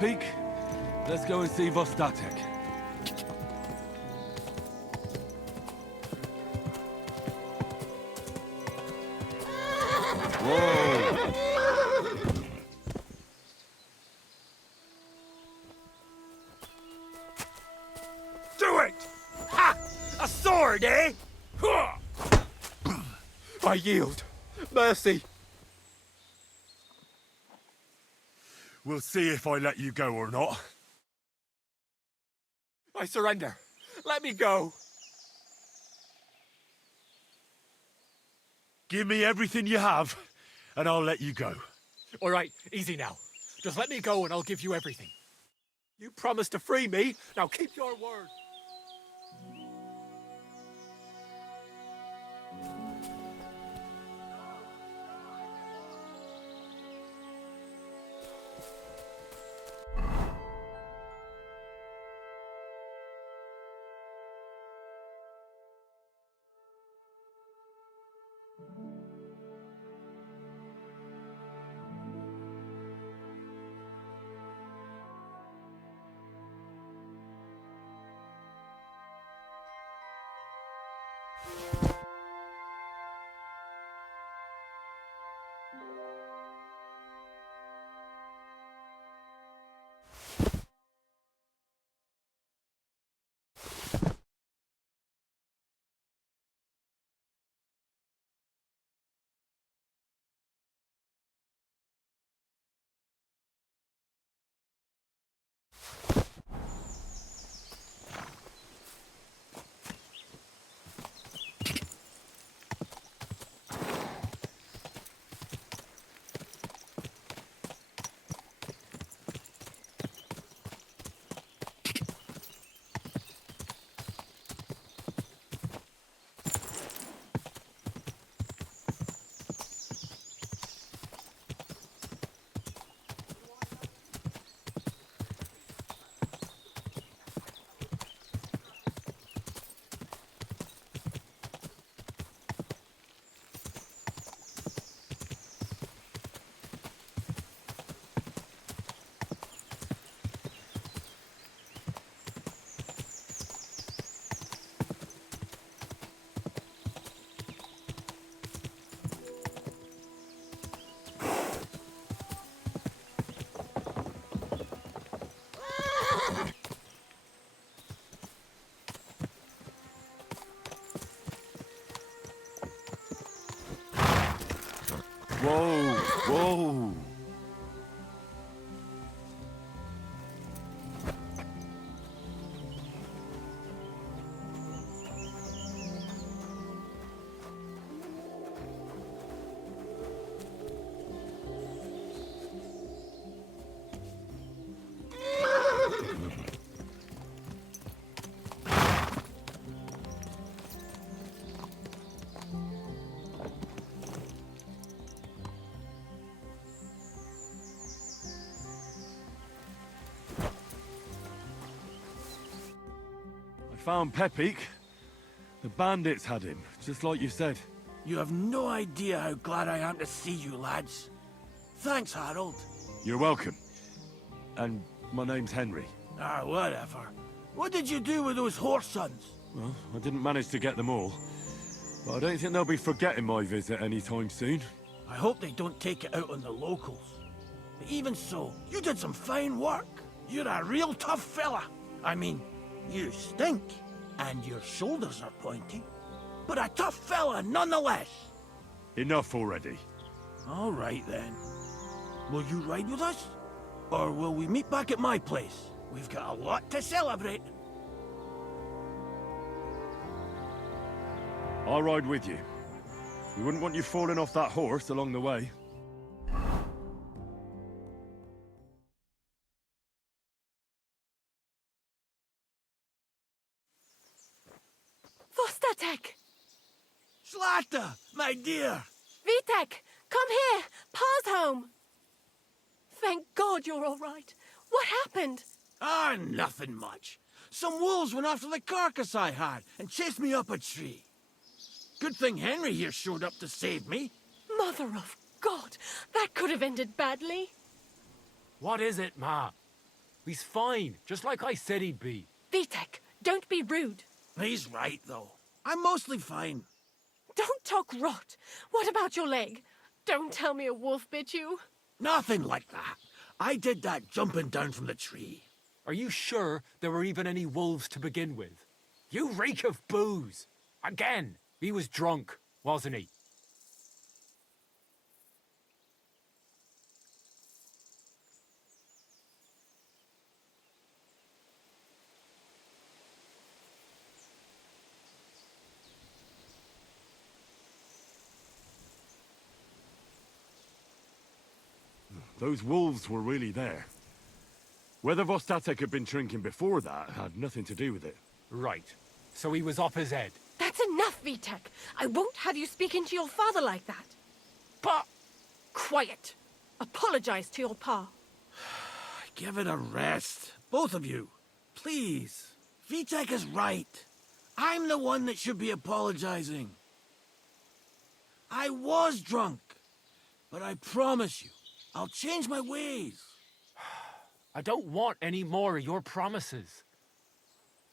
Pepik. Let's go and see Vostatek. Whoa! Do it! Ha! A sword, eh? I yield. Mercy. We'll see if I let you go or not. I surrender. Let me go. Give me everything you have, and I'll let you go. All right, easy now. Just let me go and I'll give you everything. You promised to free me. Now keep your word. Whoa! Whoa! Found Pepik. The bandits had him, just like you said. You have no idea how glad I am to see you, lads. Thanks, Harold. You're welcome. And my name's Henry. Ah, whatever. What did you do with those horse sons? Well, I didn't manage to get them all. But I don't think they'll be forgetting my visit anytime soon. I hope they don't take it out on the locals. But even so, you did some fine work. You're a real tough fella. I mean, you stink, and your shoulders are pointy. But a tough fella nonetheless. Enough already. All right then. Will you ride with us? Or will we meet back at my place? We've got a lot to celebrate. I'll ride with you. We wouldn't want you falling off that horse along the way. Vostatek! Slata, my dear! Vitek! Come here! Pa's home! Thank God you're all right. What happened? Ah, nothing much. Some wolves went after the carcass I had and chased me up a tree. Good thing Henry here showed up to save me. Mother of God! That could have ended badly. What is it, Ma? He's fine, just like I said he'd be. Vitek, don't be rude. He's right, though. I'm mostly fine. Don't talk rot. What about your leg? Don't tell me a wolf bit you. Nothing like that. I did that jumping down from the tree. Are you sure there were even any wolves to begin with? You reek of booze. Again, he was drunk, wasn't he? Those wolves were really there. Whether Vostatek had been drinking before that had nothing to do with it. Right. So he was off his head. That's enough, Vitek. I won't have you speaking to your father like that. But Quiet. Apologize to your pa. Give it a rest. Both of you. Please. Vitek is right. I'm the one that should be apologizing. I was drunk. But I promise you, I'll change my ways. I don't want any more of your promises.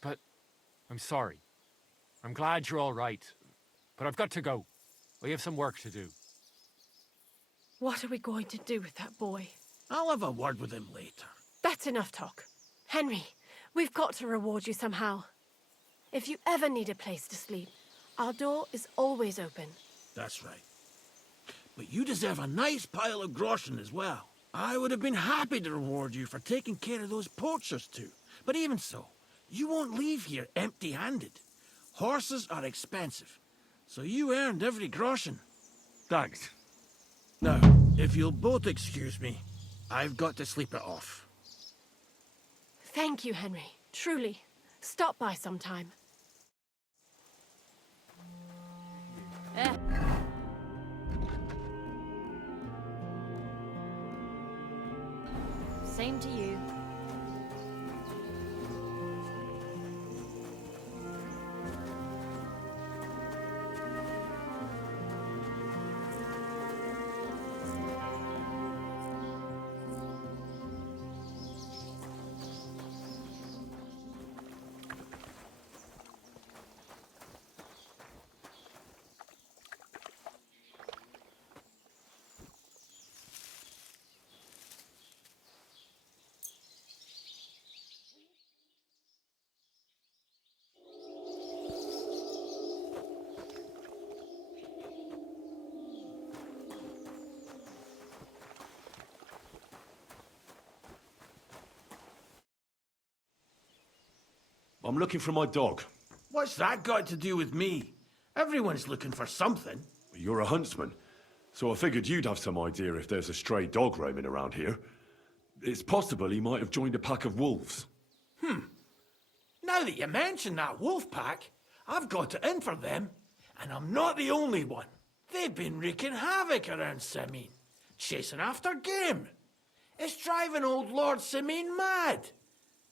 But I'm sorry. I'm glad you're all right. But I've got to go. We have some work to do. What are we going to do with that boy? I'll have a word with him later. That's enough talk. Henry, we've got to reward you somehow. If you ever need a place to sleep, our door is always open. That's right. But you deserve a nice pile of groschen as well. I would have been happy to reward you for taking care of those poachers too. But even so, you won't leave here empty-handed. Horses are expensive, so you earned every groschen. Thanks. Now, if you'll both excuse me, I've got to sleep it off. Thank you, Henry. Truly. Stop by sometime. Same to you. I'm looking for my dog. What's that got to do with me? Everyone's looking for something. You're a huntsman, so I figured you'd have some idea if there's a stray dog roaming around here. It's possible he might have joined a pack of wolves. Now that you mention that wolf pack, I've got it in for them. And I'm not the only one. They've been wreaking havoc around Simene, chasing after game. It's driving old Lord Simene mad.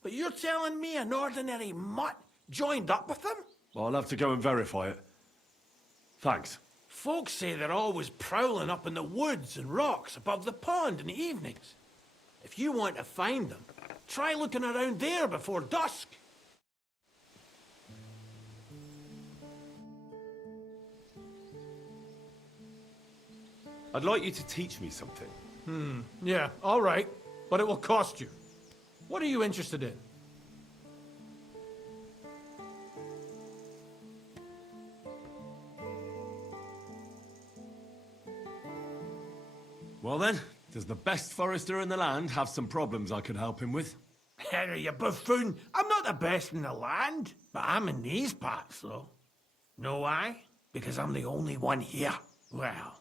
But you're telling me an ordinary mutt joined up with them? I'll have to go and verify it. Thanks. Folks say they're always prowling up in the woods and rocks above the pond in the evenings. If you want to find them, try looking around there before dusk. I'd like you to teach me something. Yeah, all right. But it will cost you. What are you interested in? Well then, does the best forester in the land have some problems I could help him with? Henry, you buffoon. I'm not the best in the land, but I'm in these parts, though. Know why? Because I'm the only one here. Well,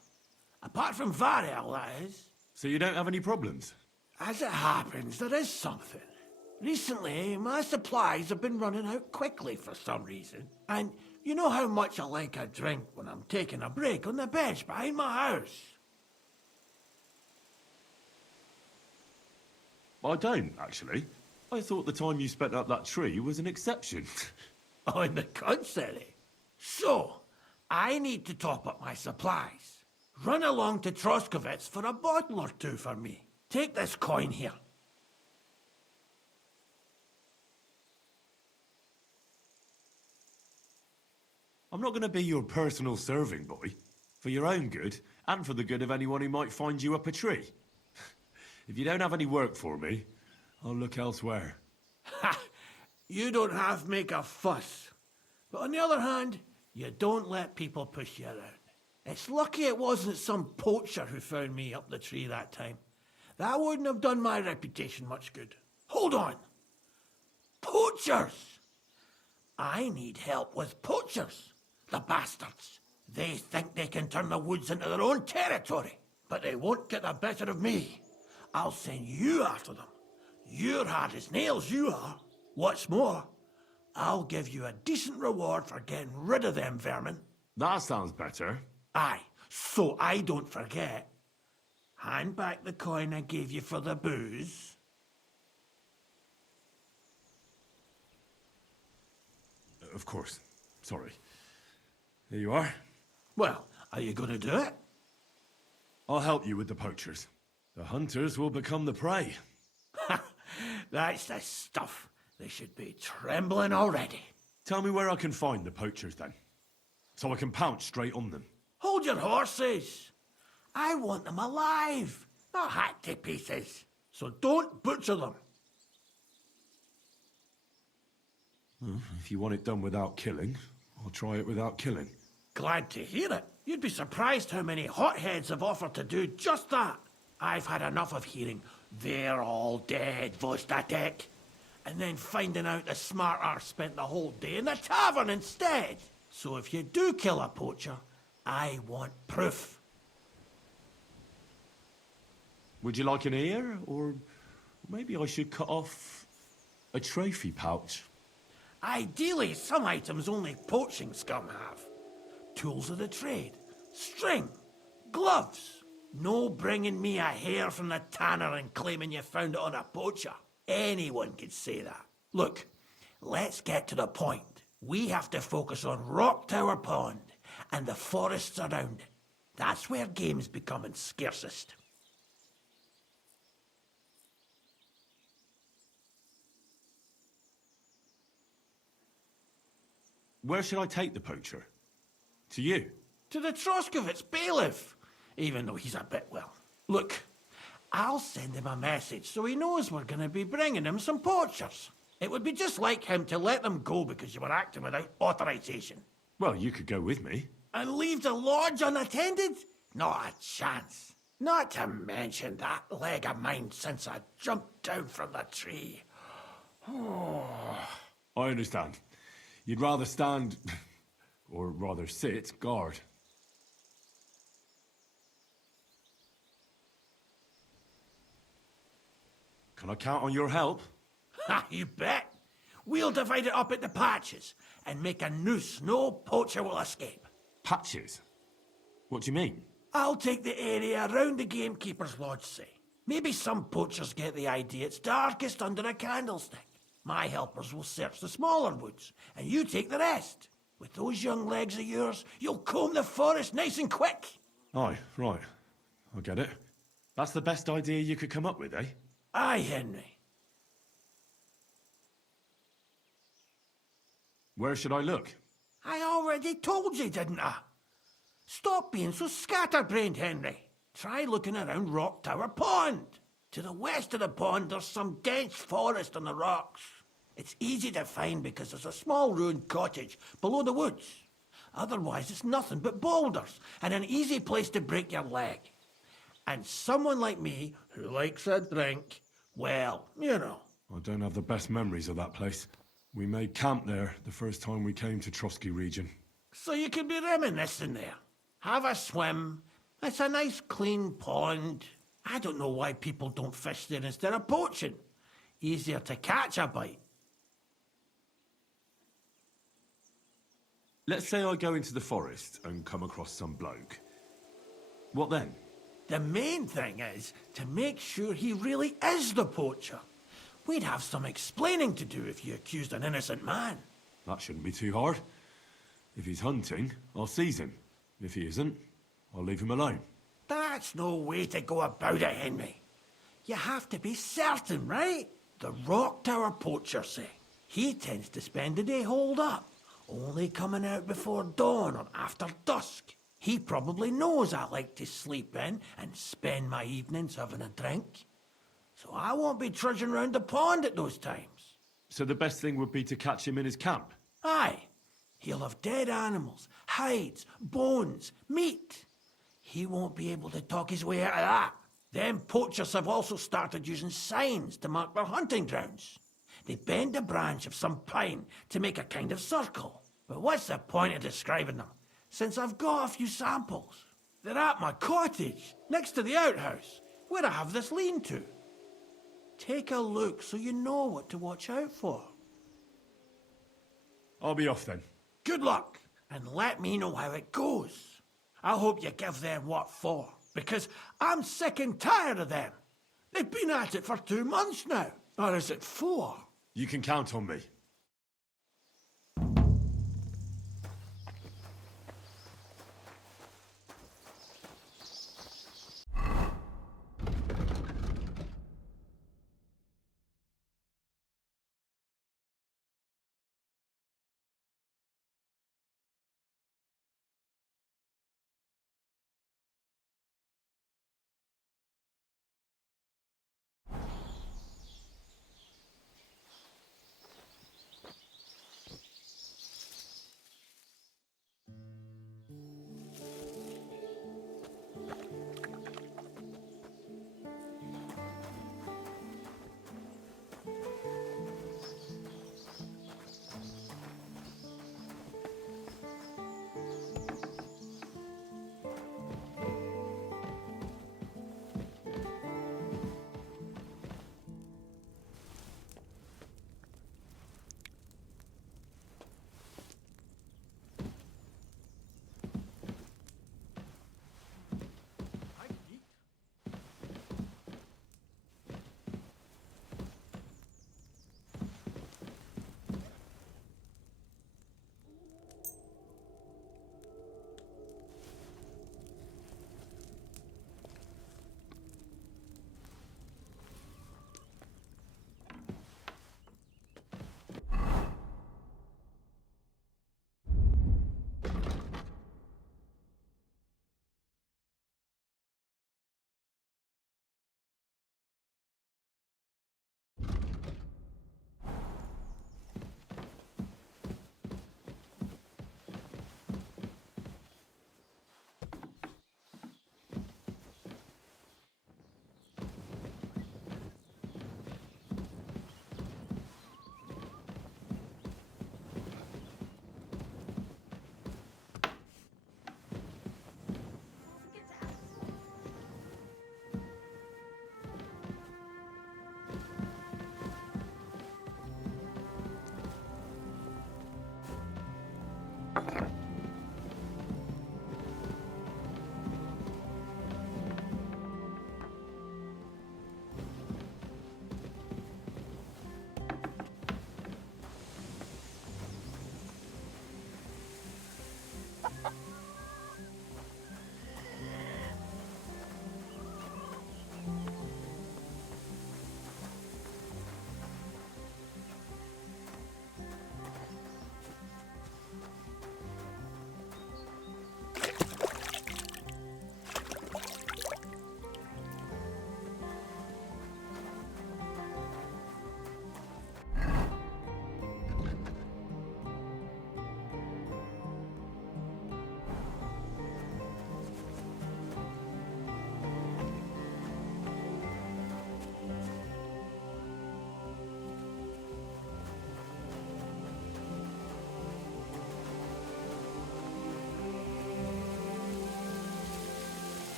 apart from Varel, that is. So you don't have any problems? As it happens, there is something. Recently, my supplies have been running out quickly for some reason. And you know how much I like a drink when I'm taking a break on the bench behind my house. I don't, actually. I thought the time you spent up that tree was an exception. On the contrary. So, I need to top up my supplies. Run along to Troskovitz for a bottle or two for me. Take this coin here. I'm not going to be your personal serving boy. For your own good, and for the good of anyone who might find you up a tree. If you don't have any work for me, I'll look elsewhere. Ha! You don't half make a fuss. But on the other hand, you don't let people push you around. It's lucky it wasn't some poacher who found me up the tree that time. That wouldn't have done my reputation much good. Hold on! Poachers! I need help with poachers. The bastards. They think they can turn the woods into their own territory, but they won't get the better of me. I'll send you after them. You're hard as nails, you are. What's more, I'll give you a decent reward for getting rid of them vermin. That sounds better. Aye, so I don't forget. Hand back the coin I gave you for the booze. Of course. Sorry. Here you are. Well, are you going to do it? I'll help you with the poachers. The hunters will become the prey. That's the stuff. They should be trembling already. Tell me where I can find the poachers, then. So I can pounce straight on them. Hold your horses. I want them alive, not hacked to pieces. So don't butcher them. If you want it done without killing, I'll try it without killing. Glad to hear it. You'd be surprised how many hotheads have offered to do just that. I've had enough of hearing, "They're all dead, Vostatek," and then finding out the smart arse spent the whole day in the tavern instead. So if you do kill a poacher, I want proof. Would you like an ear? Or maybe I should cut off a trophy pouch? Ideally, some items only poaching scum have. Tools of the trade, string, gloves. No bringing me a hair from the tanner and claiming you found it on a poacher. Anyone could say that. Look, let's get to the point. We have to focus on Rock Tower Pond and the forests around it. That's where game's becoming scarcest. Where should I take the poacher? To you? To the Troskovitz bailiff, even though he's a bit, well. Look, I'll send him a message so he knows we're going to be bringing him some poachers. It would be just like him to let them go because you were acting without authorization. Well, you could go with me. And leave the lodge unattended? Not a chance. Not to mention that leg of mine since I jumped down from the tree. I understand. You'd rather stand, or rather sit, guard. Can I count on your help? Ha, you bet. We'll divide it up into patches and make a noose no poacher will escape. Patches? What do you mean? I'll take the area around the gamekeeper's lodge, say. Maybe some poachers get the idea it's darkest under a candlestick. My helpers will search the smaller woods, and you take the rest. With those young legs of yours, you'll comb the forest nice and quick. Aye, right. I get it. That's the best idea you could come up with, eh? Aye, Henry. Where should I look? I already told you, didn't I? Stop being so scatterbrained, Henry. Try looking around Rock Tower Pond. To the west of the pond, there's some dense forest on the rocks. It's easy to find because there's a small ruined cottage below the woods. Otherwise, it's nothing but boulders and an easy place to break your leg. And someone like me, who likes a drink, well, you know. I don't have the best memories of that place. We made camp there the first time we came to Trotsky region. So you can be reminiscing there. Have a swim. It's a nice clean pond. I don't know why people don't fish there instead of poaching. Easier to catch a bite. Let's say I go into the forest and come across some bloke. What then? The main thing is to make sure he really is the poacher. We'd have some explaining to do if you accused an innocent man. That shouldn't be too hard. If he's hunting, I'll seize him. If he isn't, I'll leave him alone. That's no way to go about it, Henry. You have to be certain, right? The Rock Tower poacher, say. He tends to spend the day holed up, only coming out before dawn or after dusk. He probably knows I like to sleep in and spend my evenings having a drink. So I won't be trudging round the pond at those times. So the best thing would be to catch him in his camp? Aye. He'll have dead animals, hides, bones, meat. He won't be able to talk his way out of that. Them poachers have also started using signs to mark their hunting grounds. They bend a branch of some pine to make a kind of circle. But what's the point of describing them, since I've got a few samples? They're at my cottage, next to the outhouse, where I have this lean-to. Take a look so you know what to watch out for. I'll be off then. Good luck, and let me know how it goes. I hope you give them what for, because I'm sick and tired of them. They've been at it for 2 months now. Or is it 4? You can count on me.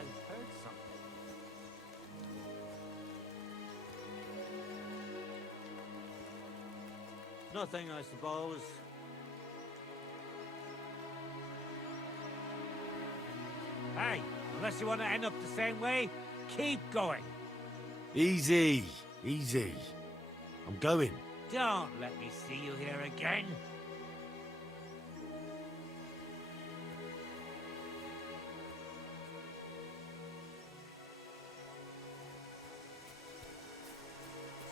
I heard something. Nothing, I suppose. Hey, unless you want to end up the same way, keep going. Easy, easy. I'm going. Don't let me see you here again.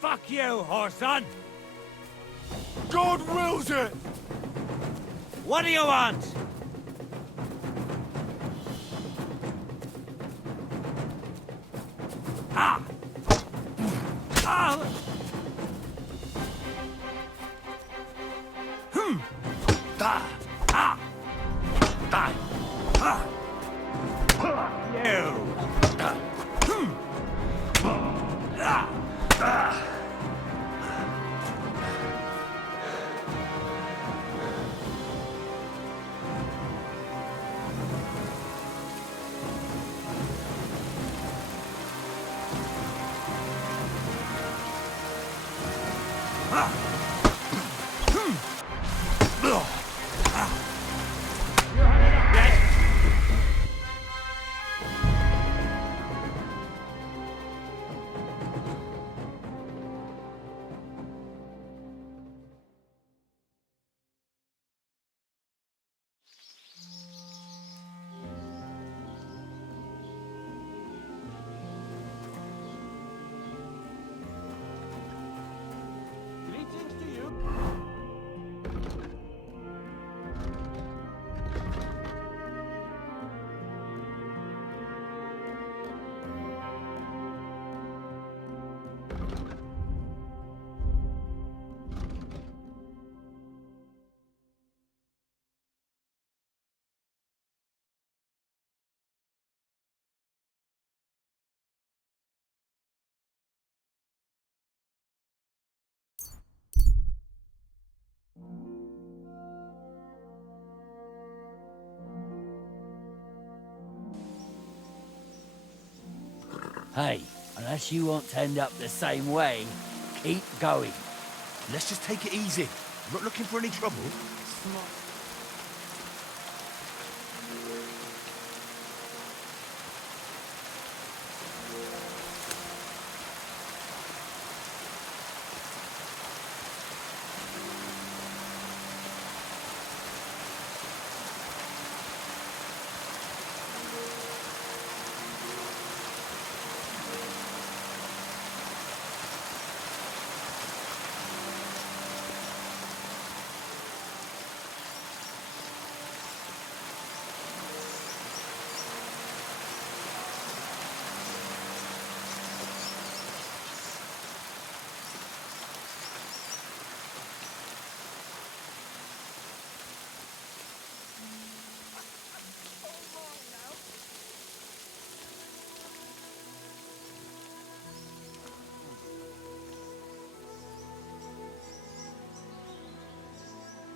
Fuck you, Whoreson! God wills it! What do you want? Ah! Ah! Da! Ah! Da! Ah! You! Ah! Ah! Greetings to you. Hey, unless you want to end up the same way, keep going. Let's just take it easy. I'm not looking for any trouble.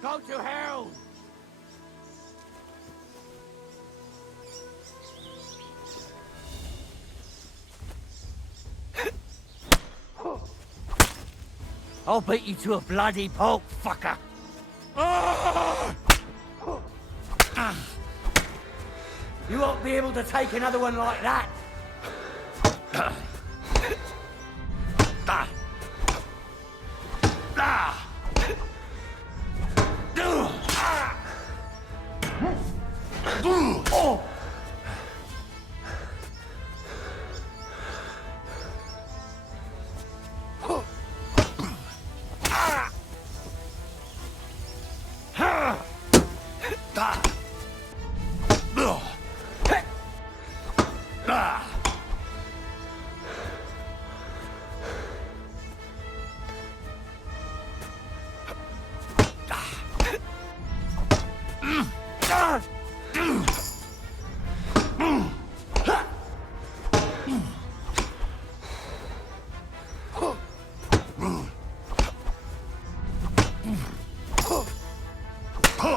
Go to hell! I'll beat you to a bloody pulp, fucker. You won't be able to take another one like that.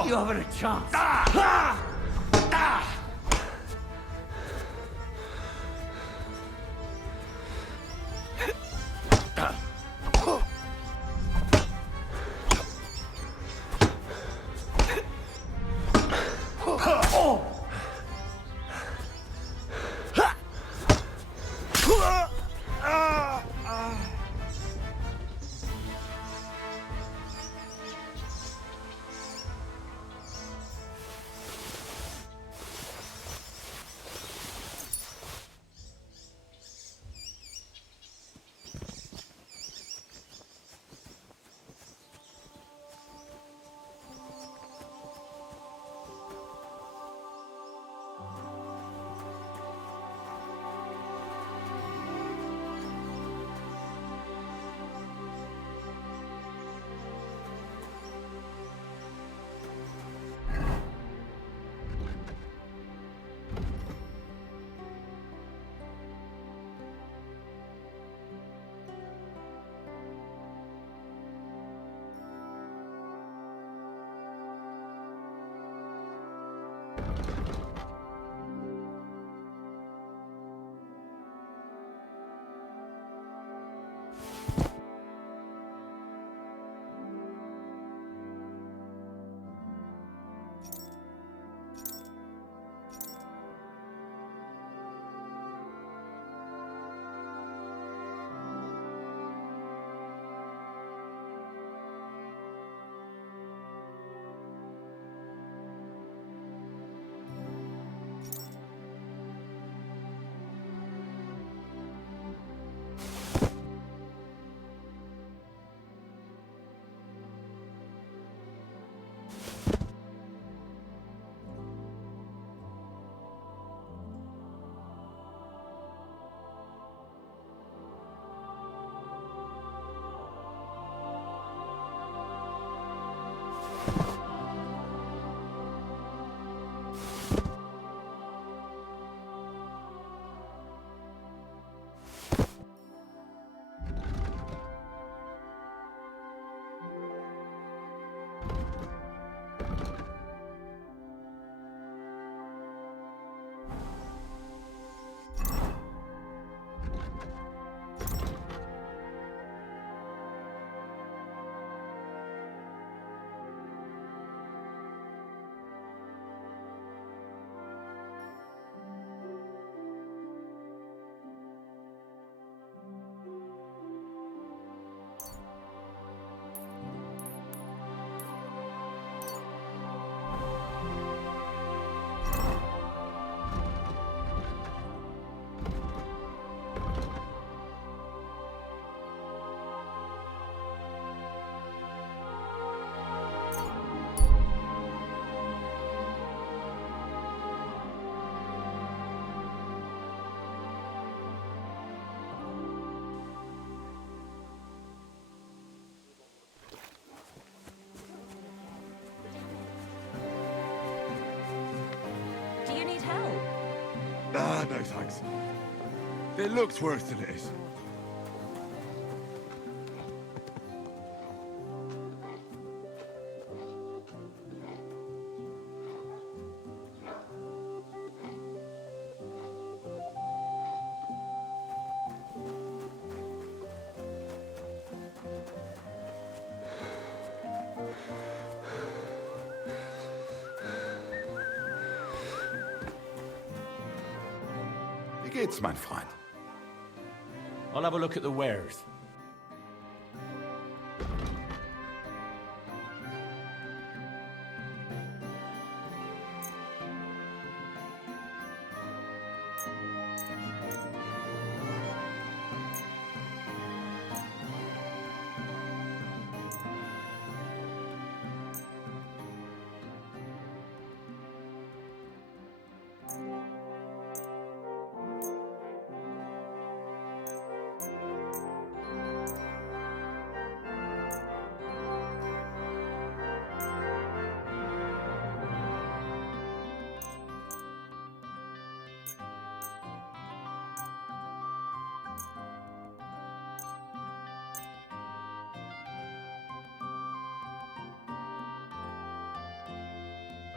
You haven't a chance. Ah, no thanks. It looks worse than it is. Wie geht's, mein Freund? I'll have a look at the wares.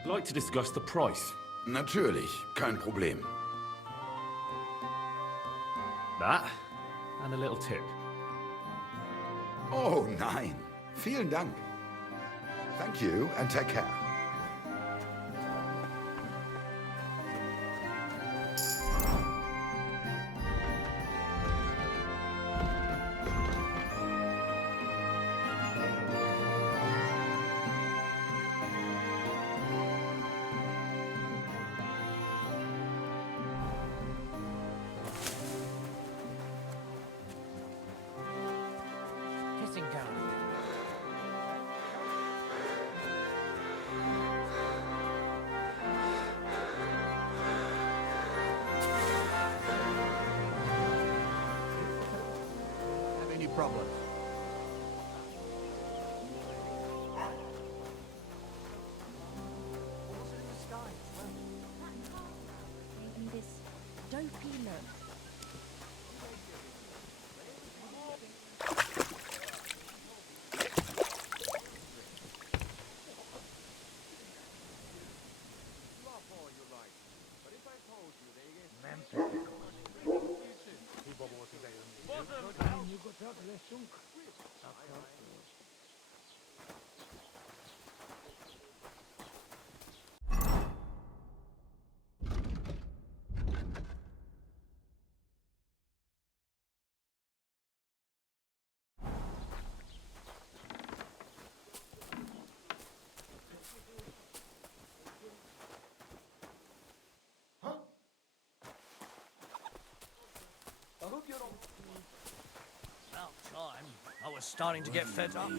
I'd like to discuss the price. Natürlich, kein Problem. That, and a little tip. Oh nein, vielen Dank. Thank you and take care. Kissing down. Have any problems? Gave me this dopey look. About time. I was starting to get fed up.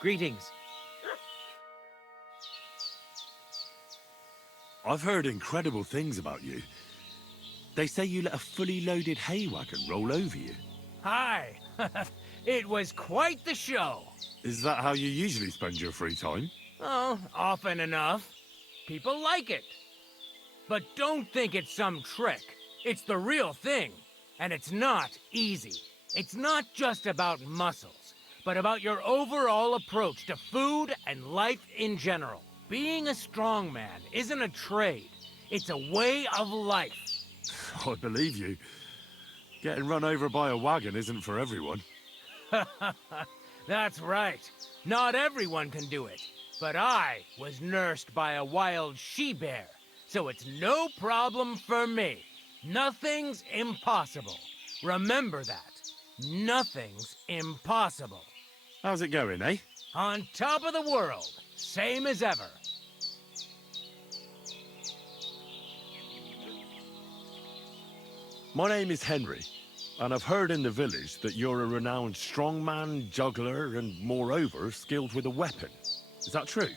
Greetings. I've heard incredible things about you. They say you let a fully loaded hay wagon roll over you. Hi. It was quite the show. Is that how you usually spend your free time? Oh, often enough. People like it. But don't think it's some trick. It's the real thing. And it's not easy. It's not just about muscles, but about your overall approach to food and life in general. Being a strongman isn't a trade. It's a way of life. I believe you. Getting run over by a wagon isn't for everyone. That's right. Not everyone can do it. But I was nursed by a wild she-bear, so it's no problem for me. Nothing's impossible. Remember that. Nothing's impossible. How's it going, eh? On top of the world, same as ever. My name is Henry, and I've heard in the village that you're a renowned strongman, juggler, and moreover, skilled with a weapon. Is that true?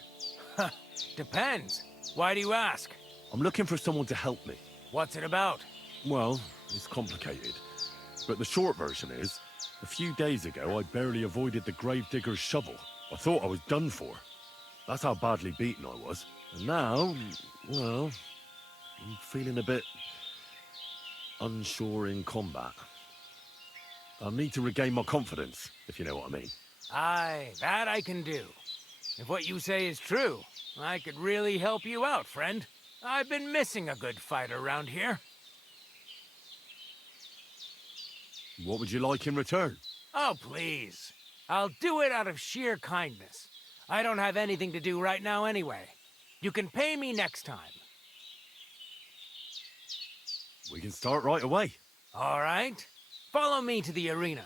Depends. Why do you ask? I'm looking for someone to help me. What's it about? Well, it's complicated. But the short version is, a few days ago, I barely avoided the gravedigger's shovel. I thought I was done for. That's how badly beaten I was. And now, well, I'm feeling a bit unsure in combat. I'll need to regain my confidence, if you know what I mean. Aye, that I can do. If what you say is true, I could really help you out, friend. I've been missing a good fighter around here. What would you like in return? Oh, please. I'll do it out of sheer kindness. I don't have anything to do right now anyway. You can pay me next time. We can start right away. All right. Follow me to the arena.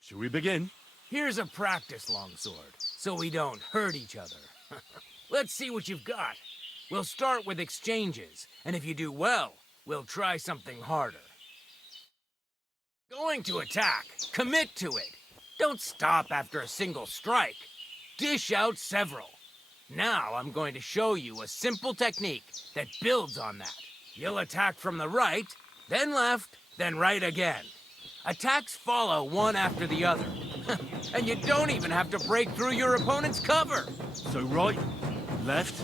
Shall we begin? Here's a practice longsword, so we don't hurt each other. Let's see what you've got. We'll start with exchanges, and if you do well, we'll try something harder. Going to attack. Commit to it. Don't stop after a single strike. Dish out several. Now I'm going to show you a simple technique that builds on that. You'll attack from the right, then left, then right again. Attacks follow one after the other. And you don't even have to break through your opponent's cover. So right, left,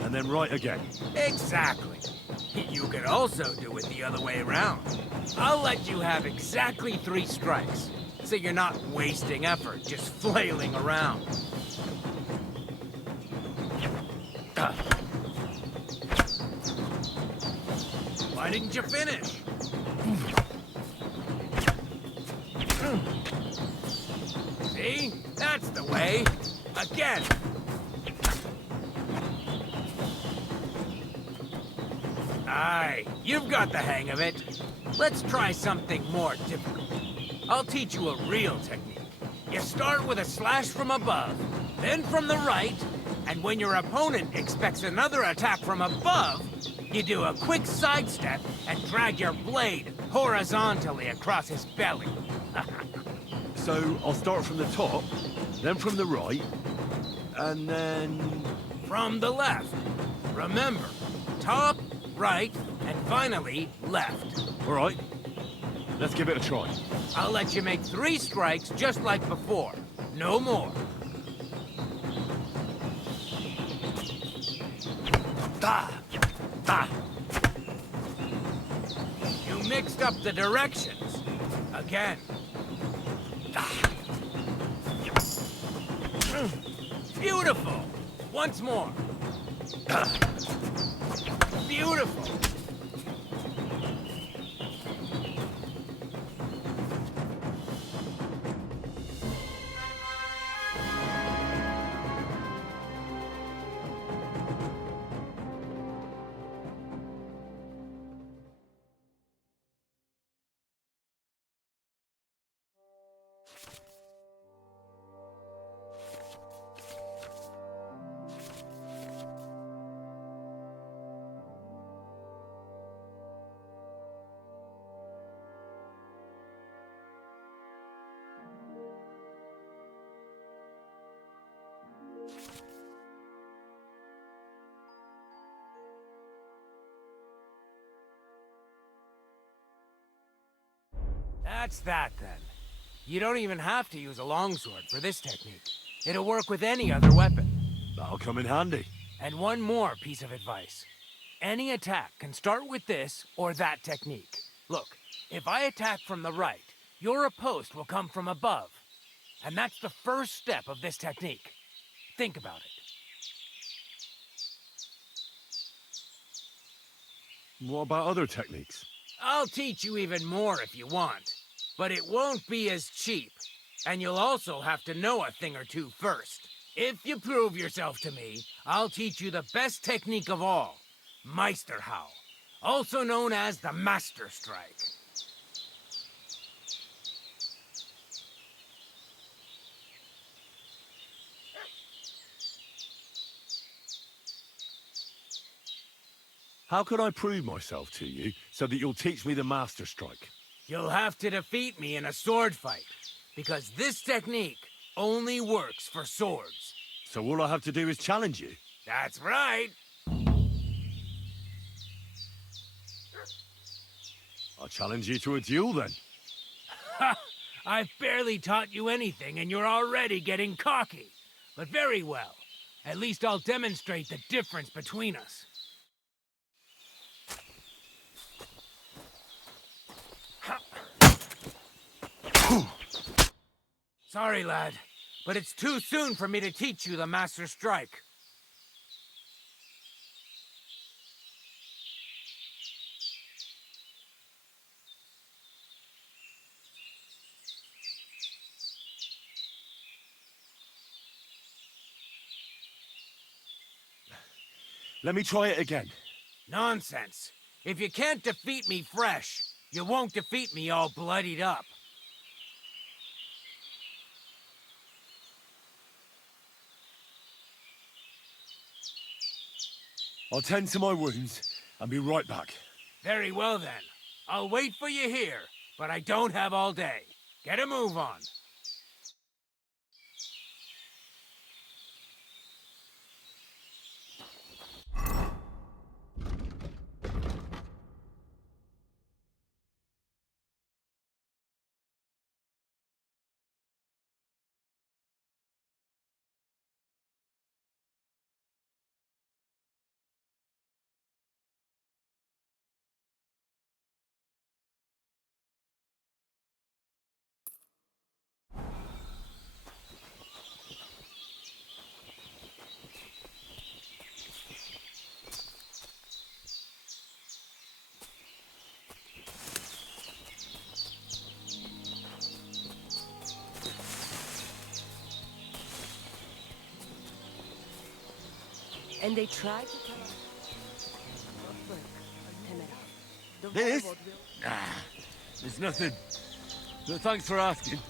and then right again. Exactly. You could also do it the other way around. I'll let you have exactly 3 strikes, so you're not wasting effort just flailing around. Why didn't you finish? See? That's the way. Again. Aye, you've got the hang of it. Let's try something more difficult. I'll teach you a real technique. You start with a slash from above, then from the right, and when your opponent expects another attack from above, you do a quick sidestep and drag your blade horizontally across his belly. So I'll start from the top, then from the right, and then... From the left. Remember, top, right, and finally, left. All right, let's give it a try. I'll let you make 3 strikes just like before. No more. Da! Da! You mixed up the directions. Again. Beautiful. Once more. Beautiful. That's that, then. You don't even have to use a longsword for this technique. It'll work with any other weapon. That'll come in handy. And one more piece of advice. Any attack can start with this or that technique. Look, if I attack from the right, your riposte will come from above. And that's the first step of this technique. Think about it. What about other techniques? I'll teach you even more if you want. But it won't be as cheap. And you'll also have to know a thing or two first. If you prove yourself to me, I'll teach you the best technique of all. Meisterhau, also known as the Master Strike. How can I prove myself to you so that you'll teach me the Master Strike? You'll have to defeat me in a sword fight, because this technique only works for swords. So all I have to do is challenge you? That's right. I'll challenge you to a duel then. Ha! I've barely taught you anything and you're already getting cocky. But very well. At least I'll demonstrate the difference between us. Sorry, lad, but it's too soon for me to teach you the Master Strike. Let me try it again. Nonsense. If you can't defeat me fresh, you won't defeat me all bloodied up. I'll tend to my wounds and be right back. Very well then. I'll wait for you here, but I don't have all day. Get a move on. And they tried to tell us. This? There's nothing. But thanks for asking.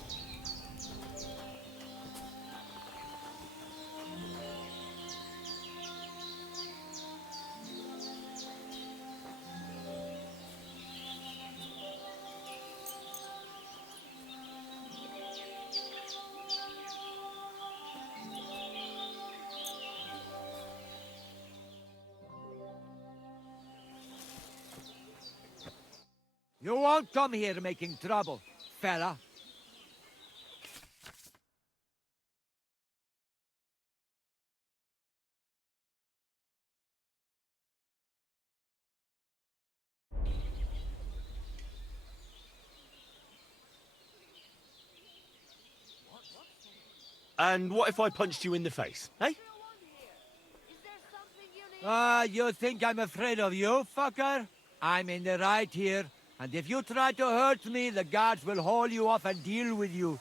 You won't come here making trouble, fella. And what if I punched you in the face, eh? You think I'm afraid of you, fucker? I'm in the right here, and if you try to hurt me, the guards will haul you off and deal with you.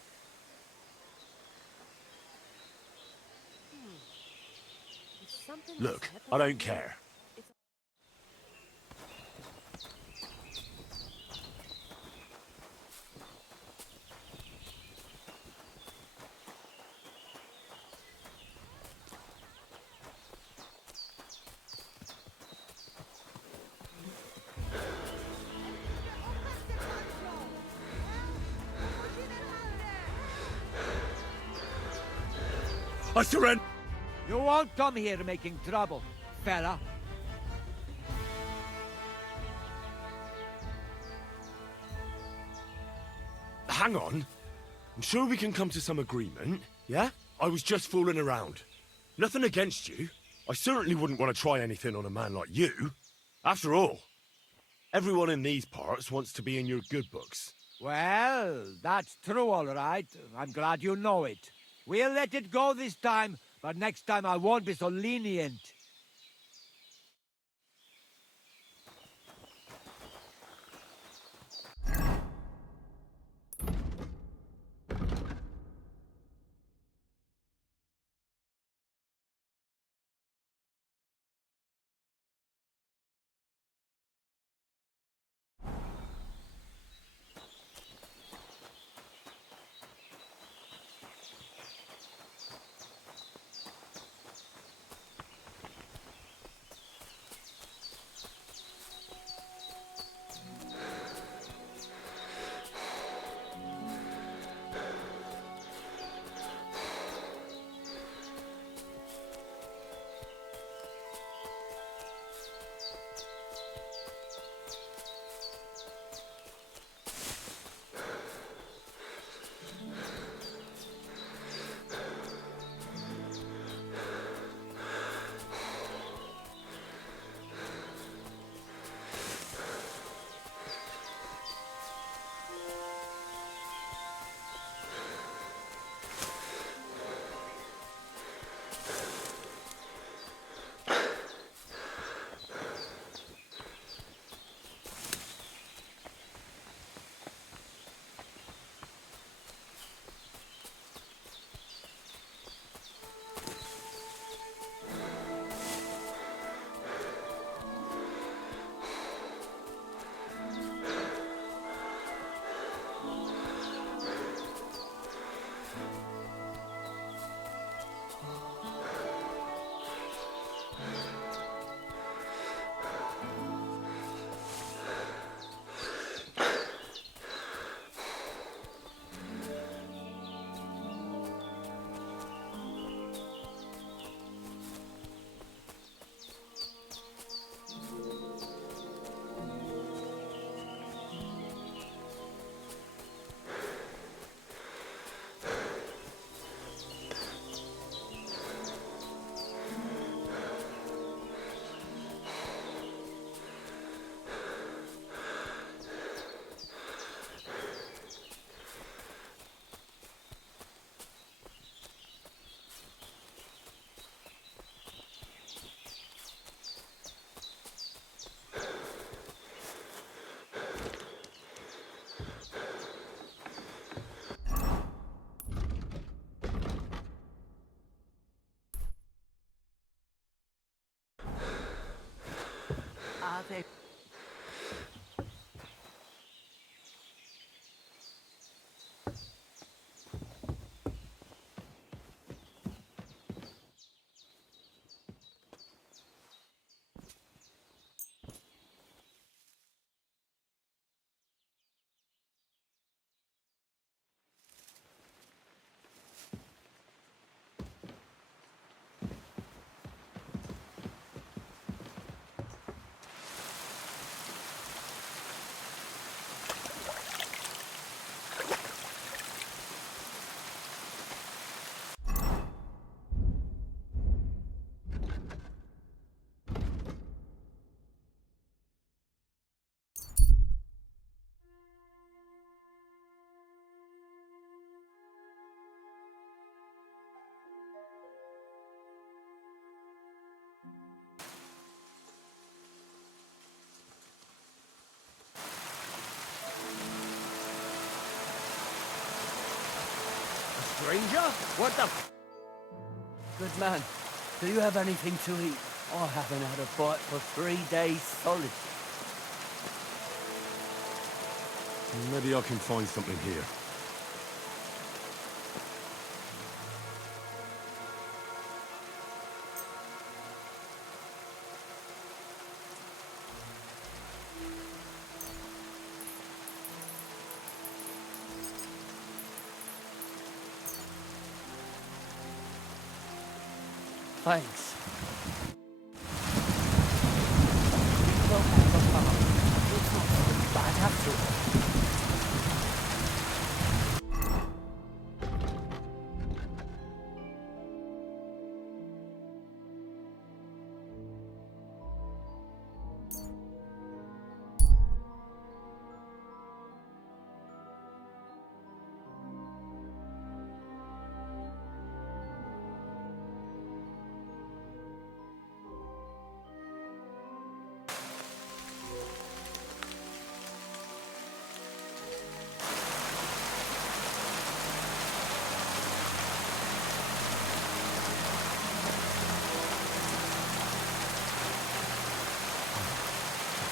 Look, I don't care. I surrender! You won't come here making trouble, fella. hang on. I'm sure we can come to some agreement, yeah? I was just fooling around. Nothing against you. I certainly wouldn't want to try anything on a man like you. After all, everyone in these parts wants to be in your good books. Well, that's true, all right. I'm glad you know it. We'll let it go this time, but next time I won't be so lenient. Are they? Stranger? What the... Good man, do you have anything to eat? I haven't had a bite for 3 days solid. Maybe I can find something here. Thanks. We don't have a farm. It's not so bad after all.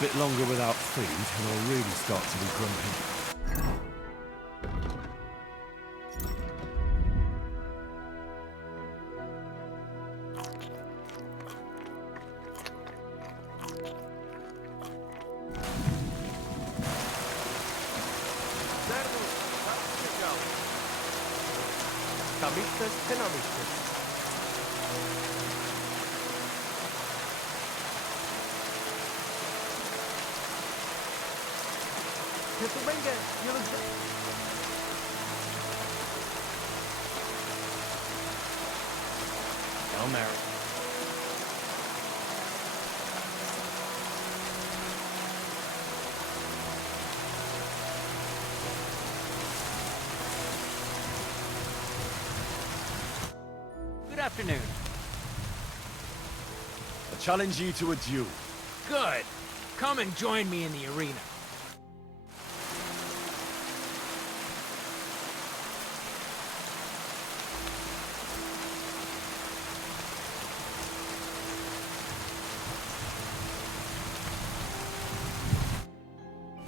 Bit longer without food, and I'll really start to be grumpy. Camistas, tenamistas. Que tu venga, yo los veo. Well, Mary. Good afternoon. I challenge you to a duel. Good. Come and join me in the arena.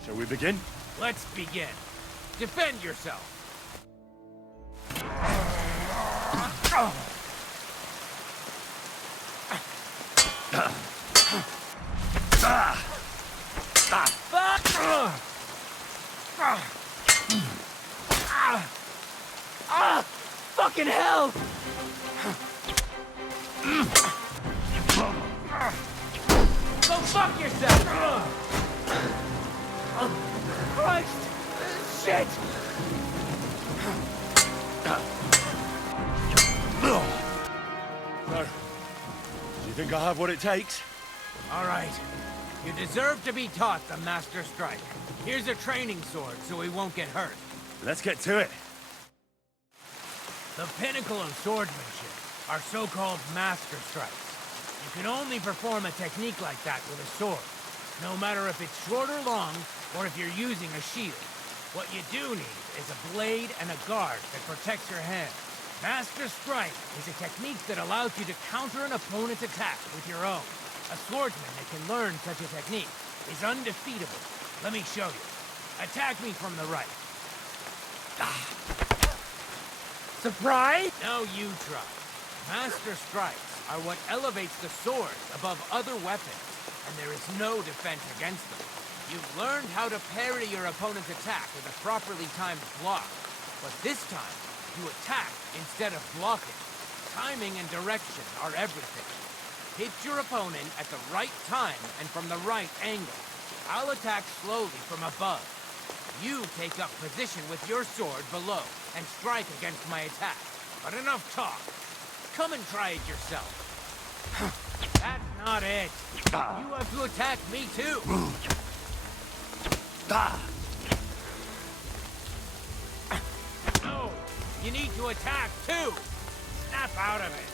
Shall we begin? Let's begin. Defend yourself. Fucking hell! Go fuck yourself! Christ! Shit! So, do you think I have what it takes? All right. You deserve to be taught the Master Strike. Here's a training sword so he won't get hurt. Let's get to it. The pinnacle of swordsmanship are so-called Master Strikes. You can only perform a technique like that with a sword, no matter if it's short or long, or if you're using a shield. What you do need is a blade and a guard that protects your hand. Master Strike is a technique that allows you to counter an opponent's attack with your own. A swordsman that can learn such a technique is undefeatable. Let me show you. Attack me from the right. Surprise? Now you try. Master Strikes are what elevates the sword above other weapons, and there is no defense against them. You've learned how to parry your opponent's attack with a properly timed block, but this time, you attack instead of blocking. Timing and direction are everything. Hit your opponent at the right time and from the right angle. I'll attack slowly from above. You take up position with your sword below and strike against my attack. But enough talk. Come and try it yourself. That's not it. You have to attack me too. No, you need to attack too. Snap out of it.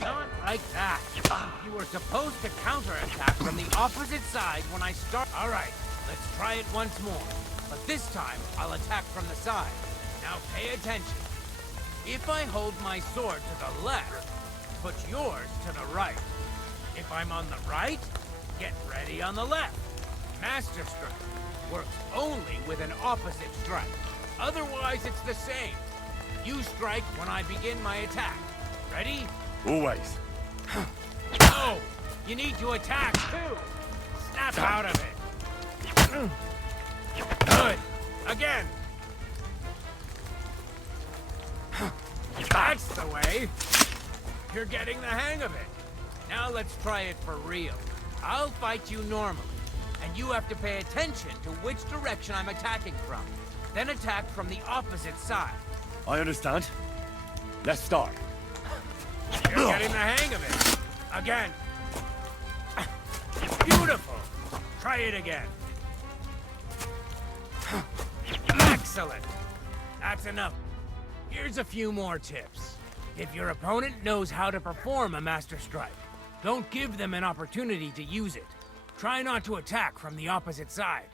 Not like that. You were supposed to counterattack from the opposite side when I start. All right, let's try it once more. But this time, I'll attack from the side. Now pay attention. If I hold my sword to the left, put yours to the right. If I'm on the right, get ready on the left. Master Strike works only with an opposite strike. Otherwise, it's the same. You strike when I begin my attack. Ready? Always. No! You need to attack, too! Snap out of it! Good! Again! That's the way! You're getting the hang of it. Now let's try it for real. I'll fight you normally, and you have to pay attention to which direction I'm attacking from. Then attack from the opposite side. I understand. Let's start. You're getting the hang of it. Again. Beautiful. Try it again. Excellent. That's enough. Here's a few more tips. If your opponent knows how to perform a Master Strike, don't give them an opportunity to use it. Try not to attack from the opposite side.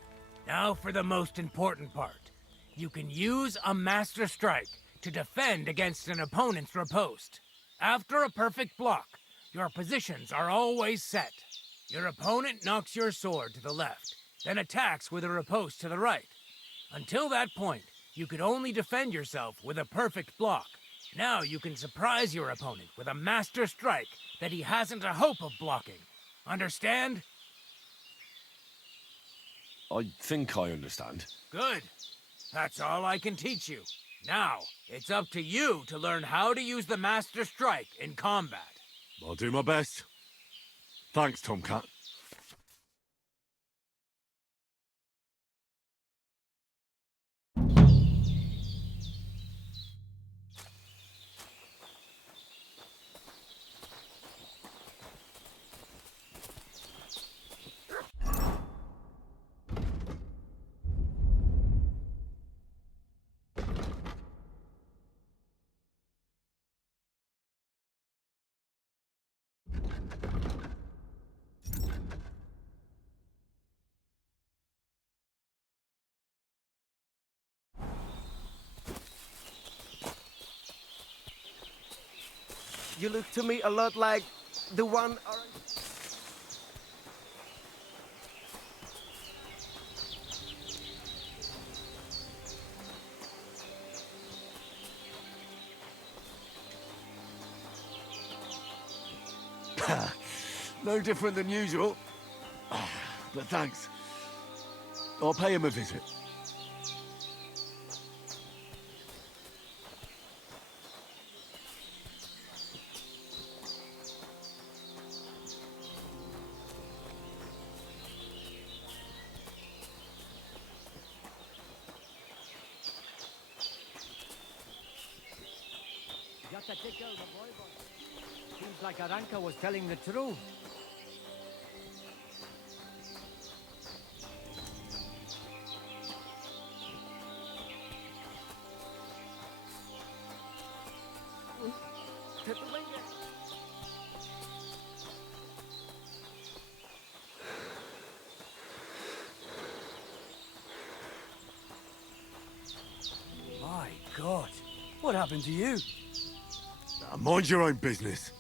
Now for the most important part. You can use a Master Strike to defend against an opponent's riposte. After a perfect block, your positions are always set. Your opponent knocks your sword to the left, then attacks with a riposte to the right. Until that point, you could only defend yourself with a perfect block. Now you can surprise your opponent with a master strike that he hasn't a hope of blocking. Understand? I think I understand. Good. That's all I can teach you. Now, it's up to you to learn how to use the master strike in combat. I'll do my best. Thanks, Tomcat. You look to me a lot like the one... No different than usual. But thanks. I'll pay him a visit. Seems like Aranka was telling the truth. My God, what happened to you? Now, mind your own business.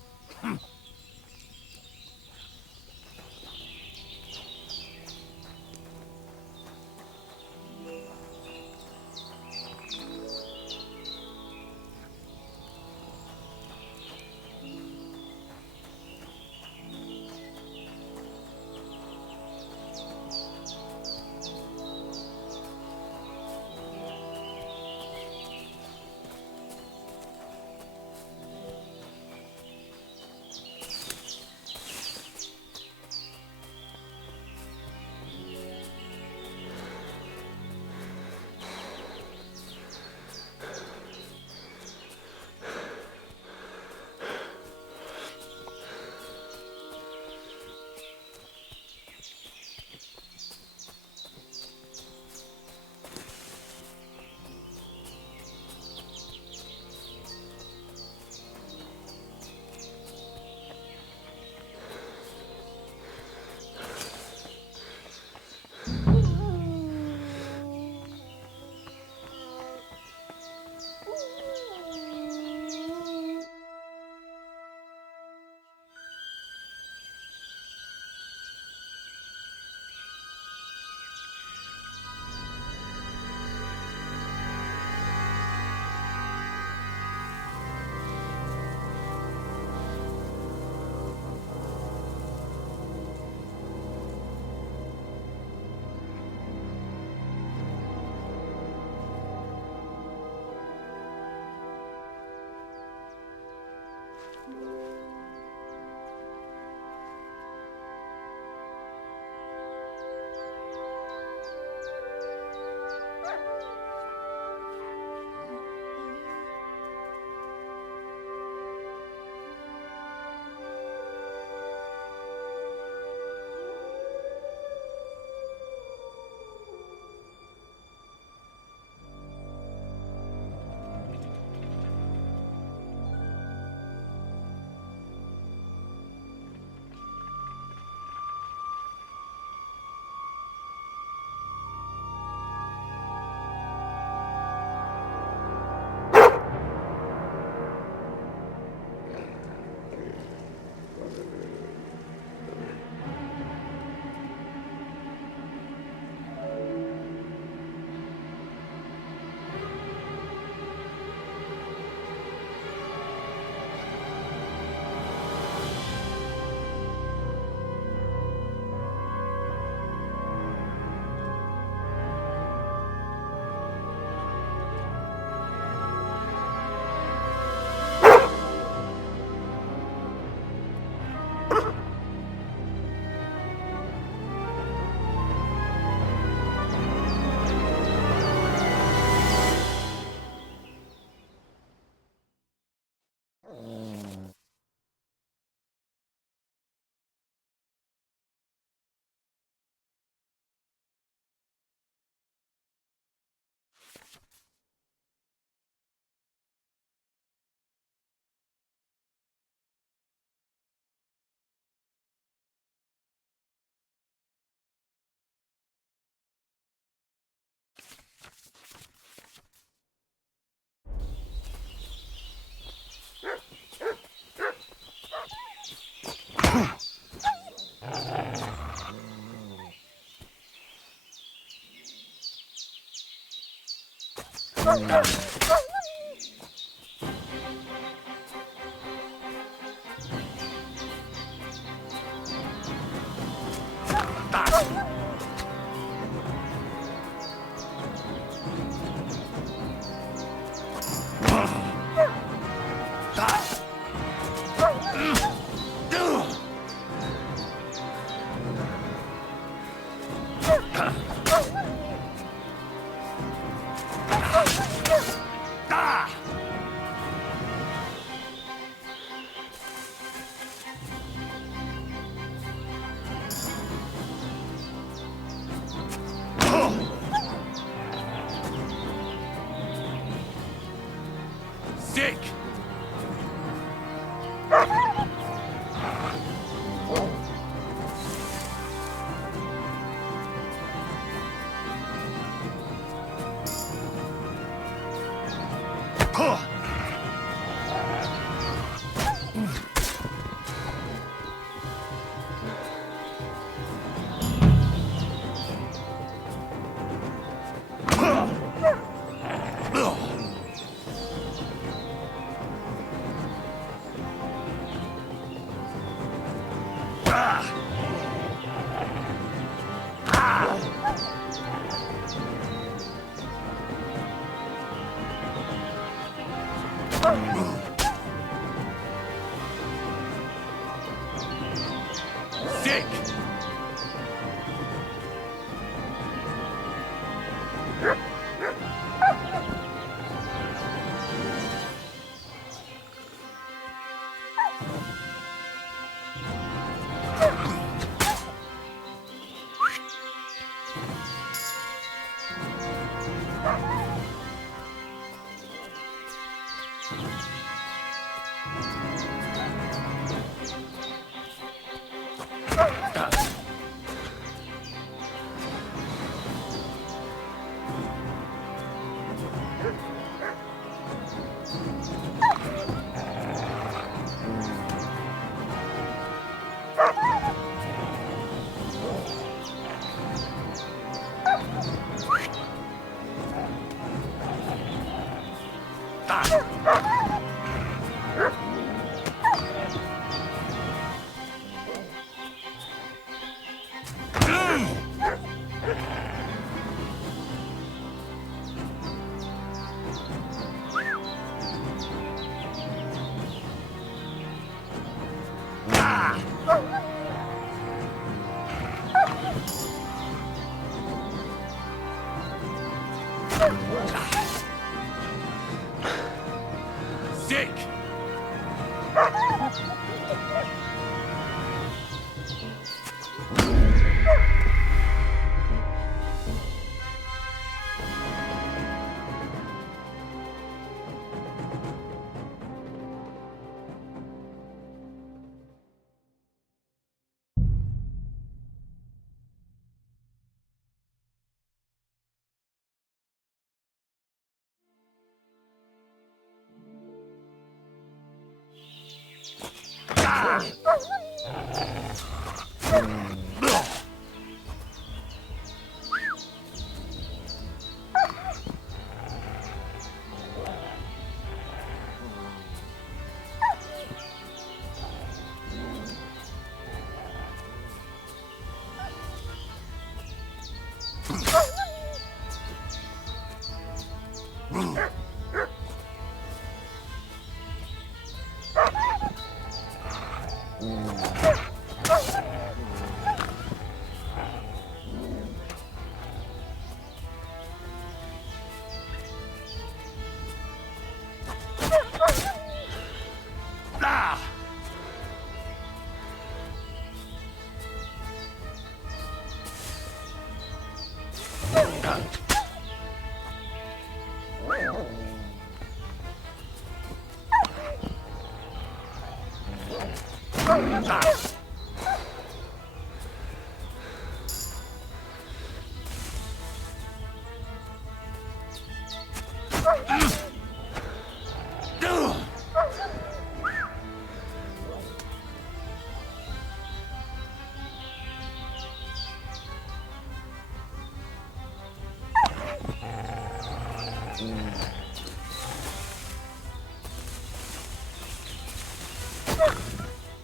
Sick! Sick! Sick!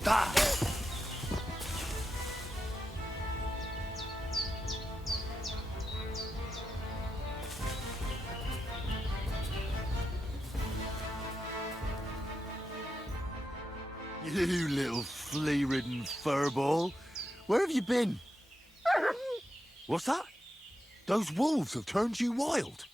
Ah! You little flea-ridden furball. Where have you been? What's that? Those wolves have turned you wild.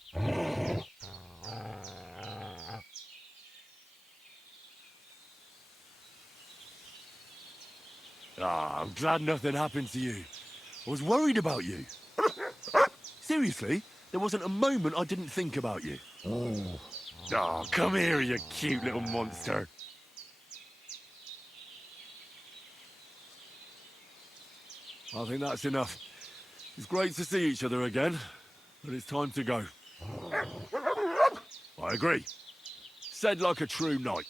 Ah, I'm glad nothing happened to you. I was worried about you. Seriously, there wasn't a moment I didn't think about you. Oh, come here, you cute little monster. I think that's enough. It's great to see each other again, but it's time to go. I agree. Said like a true knight.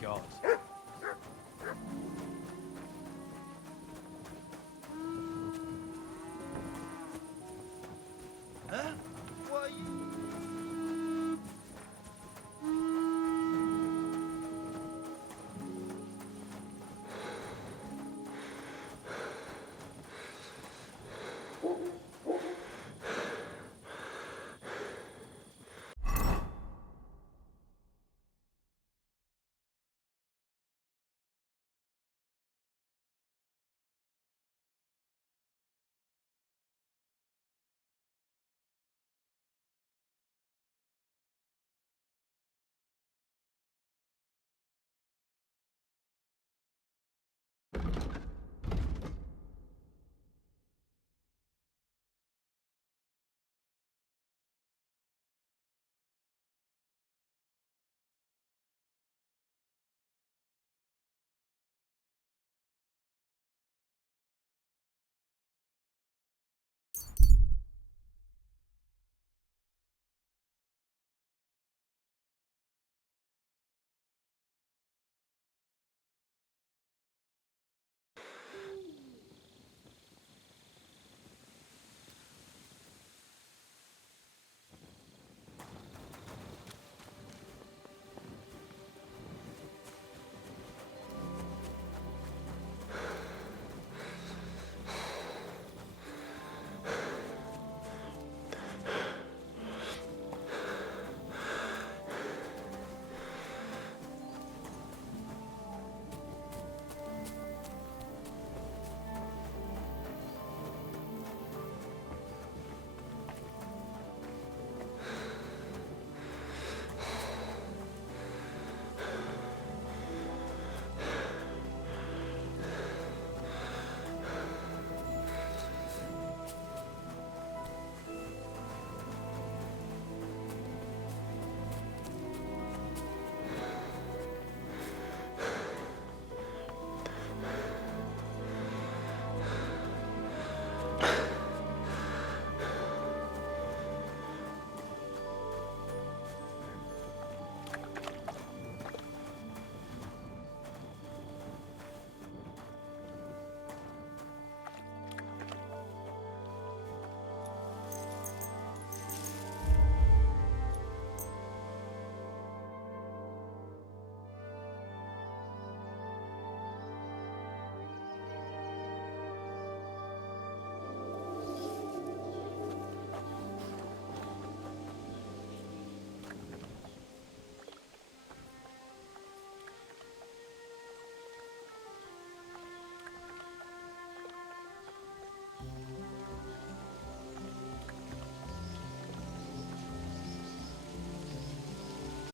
God. Huh?